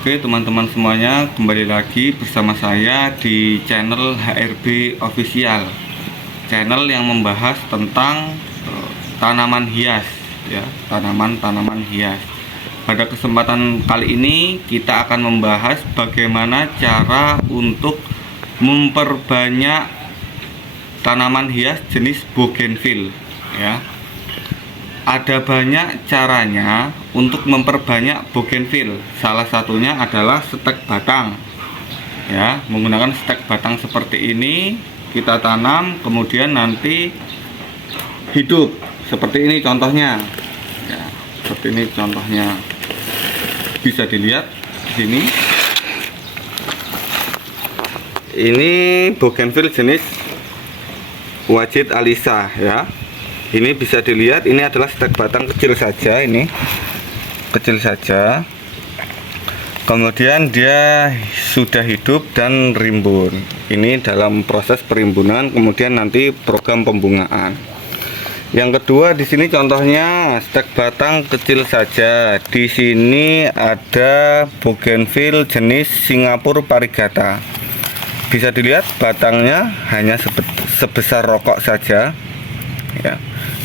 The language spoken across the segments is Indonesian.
Oke teman-teman semuanya, kembali lagi bersama saya di channel HRB Official, channel yang membahas tentang tanaman hias ya, tanaman hias. Pada kesempatan kali ini kita akan membahas bagaimana cara untuk memperbanyak tanaman hias jenis bougainville ya. Ada banyak caranya untuk memperbanyak bougainville. Salah satunya adalah stek batang ya, menggunakan stek batang seperti ini kita tanam, kemudian nanti hidup seperti ini contohnya ya, seperti ini contohnya. Bisa dilihat di sini, ini bougainville jenis Wajid Alisa ya. Ini bisa dilihat, ini adalah stek batang kecil saja, ini kecil saja. Kemudian dia sudah hidup dan rimbun. Ini dalam proses perimbunan, kemudian nanti program pembungaan. Yang kedua di sini contohnya stek batang kecil saja. Di sini ada bougainville jenis Singapura Parigata. Bisa dilihat batangnya hanya sebesar rokok saja ya.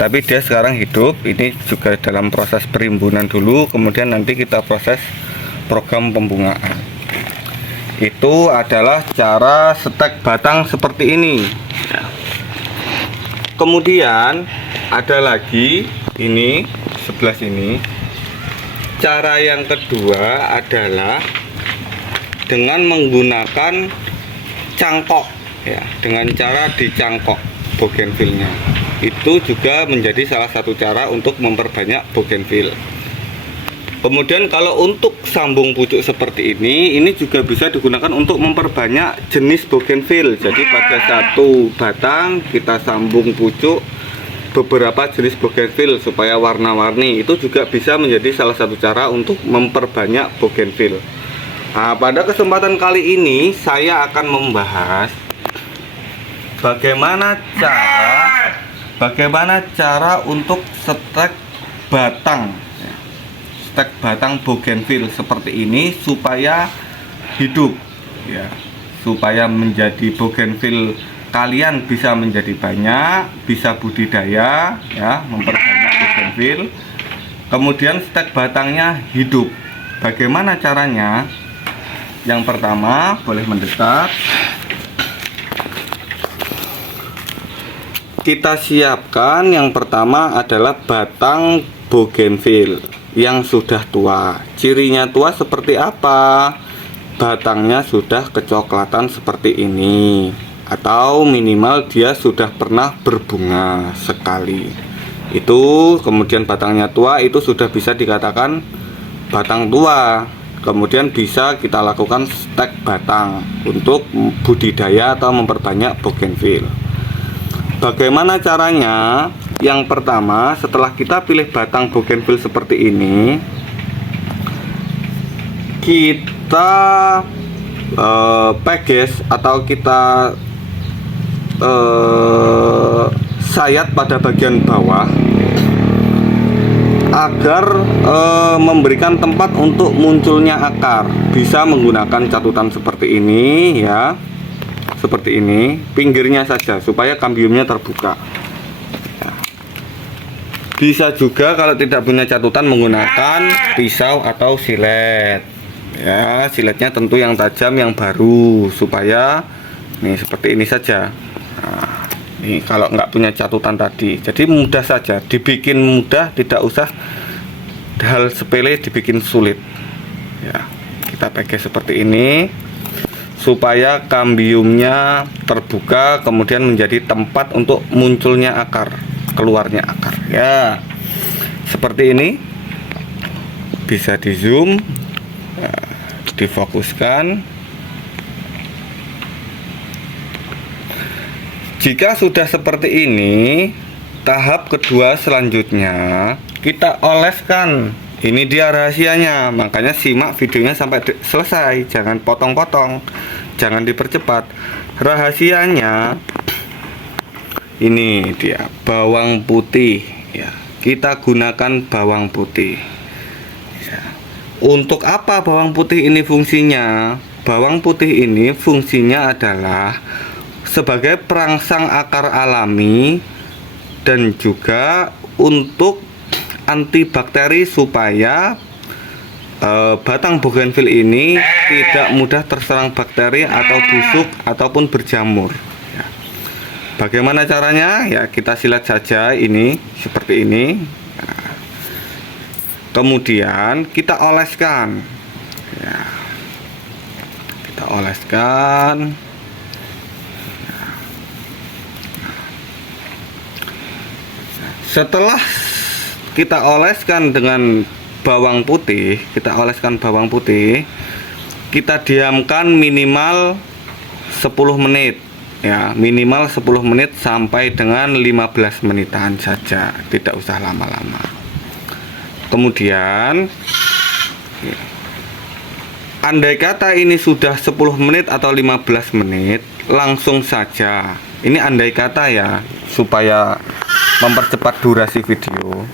Tapi dia sekarang hidup. Ini juga dalam proses perimbunan dulu, kemudian nanti kita proses program pembungaan. Itu adalah cara stek batang seperti ini. Kemudian ada lagi ini sebelah sini. Cara yang kedua adalah dengan menggunakan cangkok ya, dengan cara dicangkok bougainville-nya. Itu juga menjadi salah satu cara untuk memperbanyak bougainville. Kemudian kalau untuk sambung pucuk seperti ini juga bisa digunakan untuk memperbanyak jenis bougainville. Jadi pada satu batang kita sambung pucuk beberapa jenis bougainville supaya warna-warni. Itu juga bisa menjadi salah satu cara untuk memperbanyak bougainville. Nah, pada kesempatan kali ini saya akan membahas bagaimana cara untuk stek batang bougainville seperti ini supaya hidup ya, supaya menjadi bougainville kalian bisa menjadi banyak, bisa budidaya ya, memperbanyak bougainville, kemudian stek batangnya hidup. Bagaimana caranya? Yang pertama, boleh mendekat. Kita siapkan yang pertama adalah batang bougainville yang sudah tua. Cirinya tua seperti apa? Batangnya sudah kecoklatan seperti ini, atau minimal dia sudah pernah berbunga sekali. Itu kemudian batangnya tua, itu sudah bisa dikatakan batang tua. Kemudian bisa kita lakukan stek batang untuk budidaya atau memperbanyak bougainville. Bagaimana caranya? Yang pertama, setelah kita pilih batang bougainville seperti ini, kita peges atau kita sayat pada bagian bawah agar memberikan tempat untuk munculnya akar. Bisa menggunakan catutan seperti ini ya, seperti ini, pinggirnya saja supaya kambiumnya terbuka ya. Bisa juga kalau tidak punya catutan menggunakan pisau atau silet ya, siletnya tentu yang tajam, yang baru, supaya nih seperti ini saja. Nah, ini kalau nggak punya catutan tadi, jadi mudah saja dibikin, mudah, tidak usah hal sepele dibikin sulit ya. Kita pakai seperti ini supaya kambiumnya terbuka, kemudian menjadi tempat untuk munculnya akar, keluarnya akar ya. Seperti ini, bisa di zoom ya, difokuskan. Jika sudah seperti ini, tahap kedua selanjutnya kita oleskan. Ini dia rahasianya, makanya simak videonya sampai selesai, jangan potong-potong, jangan dipercepat. Rahasianya ini dia, bawang putih ya. Kita gunakan bawang putih ya. Untuk apa bawang putih ini fungsinya? Bawang putih ini fungsinya adalah sebagai perangsang akar alami dan juga untuk antibakteri supaya batang bougainville ini tidak mudah terserang bakteri atau busuk ataupun berjamur. Ya. Bagaimana caranya? Ya, kita silat saja ini seperti ini. Nah, kemudian kita oleskan. Ya. Kita oleskan. Setelah kita oleskan dengan bawang putih, kita diamkan minimal 10 menit ya, minimal 10 menit sampai dengan 15 menitan saja, tidak usah lama-lama. Kemudian andai kata ini sudah 10 menit atau 15 menit, langsung saja, ini andai kata ya, supaya mempercepat durasi video.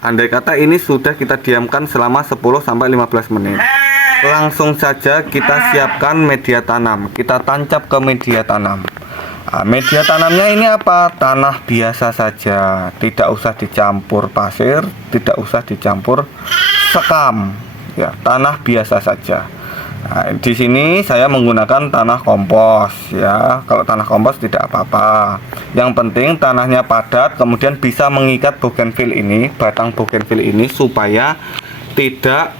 Andai kata ini sudah kita diamkan selama 10-15 menit, langsung saja kita siapkan media tanam. Kita tancap ke media tanam. Nah, media tanamnya ini apa? Tanah biasa saja, tidak usah dicampur pasir, tidak usah dicampur sekam. Ya, tanah biasa saja. Nah, di sini saya menggunakan tanah kompos ya. Kalau tanah kompos tidak apa-apa. Yang penting tanahnya padat, kemudian bisa mengikat bougainville ini, batang bougainville ini supaya tidak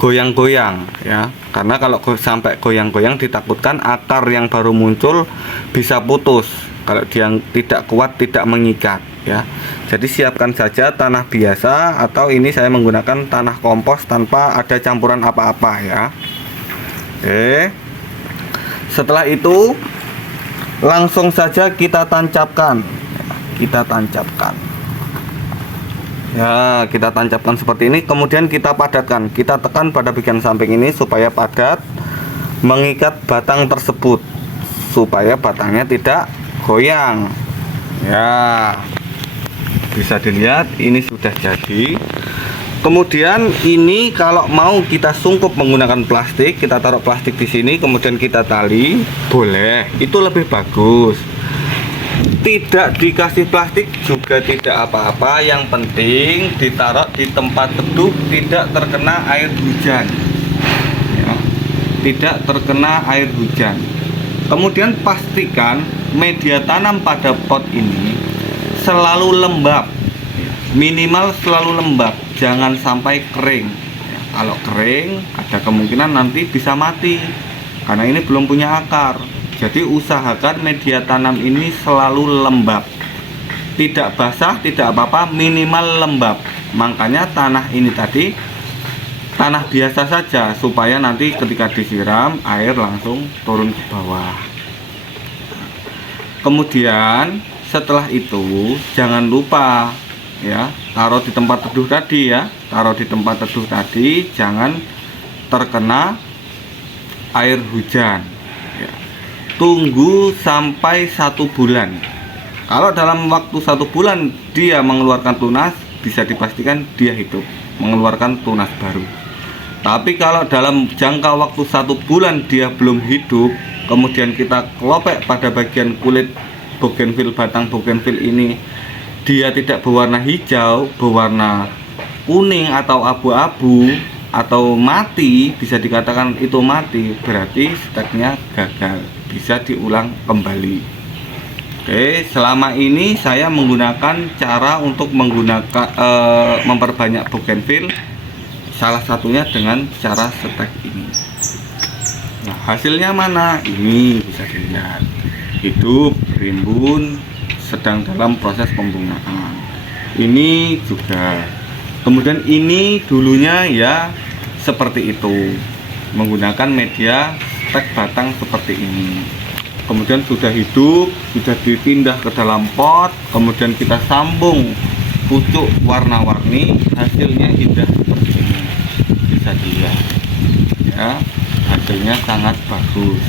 goyang-goyang ya. Karena kalau sampai goyang-goyang ditakutkan akar yang baru muncul bisa putus. Kalau dia tidak kuat, tidak mengikat ya. Jadi siapkan saja tanah biasa atau ini saya menggunakan tanah kompos tanpa ada campuran apa-apa ya. Oke. Setelah itu langsung saja kita tancapkan. Kita tancapkan. Ya, kita tancapkan seperti ini, kemudian kita padatkan. Kita tekan pada bagian samping ini supaya padat mengikat batang tersebut supaya batangnya tidak goyang. Ya. Bisa dilihat ini sudah jadi. Kemudian ini kalau mau kita sungkup menggunakan plastik, kita taruh plastik di sini, kemudian kita tali, boleh. Itu lebih bagus. Tidak dikasih plastik juga tidak apa-apa. Yang penting ditaruh di tempat teduh, tidak terkena air hujan. Ya, tidak terkena air hujan. Kemudian pastikan media tanam pada pot ini selalu lembab, minimal selalu lembab, jangan sampai kering ya, kalau kering ada kemungkinan nanti bisa mati karena ini belum punya akar. Jadi usahakan media tanam ini selalu lembab, tidak basah, tidak apa-apa, minimal lembab. Makanya tanah ini tadi tanah biasa saja supaya nanti ketika disiram air langsung turun ke bawah. Kemudian setelah itu jangan lupa ya, taruh di tempat teduh tadi ya, taruh di tempat teduh tadi, jangan terkena air hujan ya. Tunggu sampai 1 bulan. Kalau dalam waktu 1 bulan dia mengeluarkan tunas, bisa dipastikan dia hidup, mengeluarkan tunas baru. Tapi kalau dalam jangka waktu 1 bulan dia belum hidup, kemudian kita kelopek pada bagian kulit bougainville, batang bougainville ini, dia tidak berwarna hijau, berwarna kuning atau abu-abu atau mati, bisa dikatakan itu mati, berarti steknya gagal, bisa diulang kembali. Oke, selama ini saya menggunakan cara untuk menggunakan memperbanyak bougainville, salah satunya dengan cara stek ini. Nah, hasilnya mana? Ini bisa dilihat, hidup, rimbun, sedang dalam proses pembungaan. Ini juga, kemudian ini dulunya ya seperti itu, menggunakan media stek batang seperti ini. Kemudian sudah hidup, sudah dipindah ke dalam pot, kemudian kita sambung pucuk warna-warni, hasilnya indah seperti ini. Bisa dilihat ya, hasilnya sangat bagus.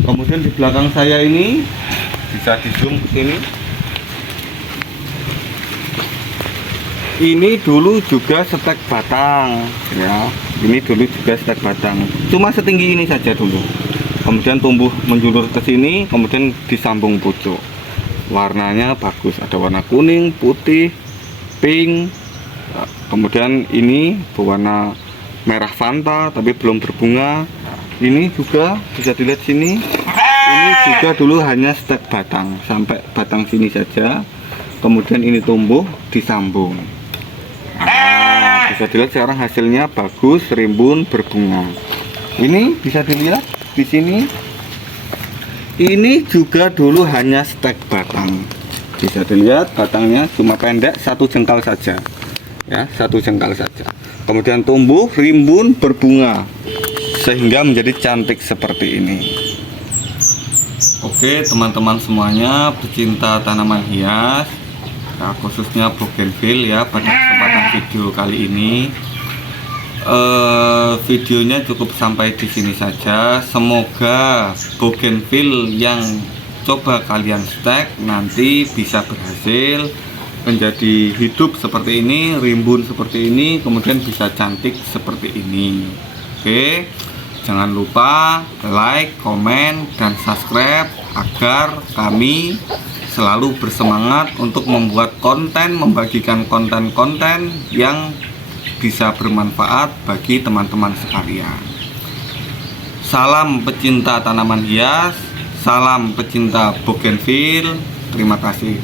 Kemudian di belakang saya ini bisa di zoom ke sini. Ini dulu juga stek batang ya. Ini dulu juga stek batang. Cuma setinggi ini saja dulu. Kemudian tumbuh menjulur ke sini, kemudian disambung pucuk. Warnanya bagus, ada warna kuning, putih, pink. Kemudian ini berwarna merah Fanta tapi belum berbunga. Ini juga bisa dilihat sini. Ini juga dulu hanya stek batang sampai batang sini saja. Kemudian ini tumbuh disambung. Nah, bisa dilihat sekarang hasilnya bagus, rimbun, berbunga. Ini bisa dilihat di sini. Ini juga dulu hanya stek batang. Bisa dilihat batangnya cuma pendek, satu jengkal saja. Ya, satu jengkal saja. Kemudian tumbuh, rimbun, berbunga sehingga menjadi cantik seperti ini. Oke, teman-teman semuanya pecinta tanaman hias, nah, khususnya bougainville ya, pada kesempatan video kali ini videonya cukup sampai di sini saja. Semoga bougainville yang coba kalian stek nanti bisa berhasil menjadi hidup seperti ini, rimbun seperti ini, kemudian bisa cantik seperti ini. Oke, jangan lupa like, komen, dan subscribe agar kami selalu bersemangat untuk membuat konten, membagikan konten-konten yang bisa bermanfaat bagi teman-teman sekalian. Salam pecinta tanaman hias, salam pecinta bougainville. Terima kasih.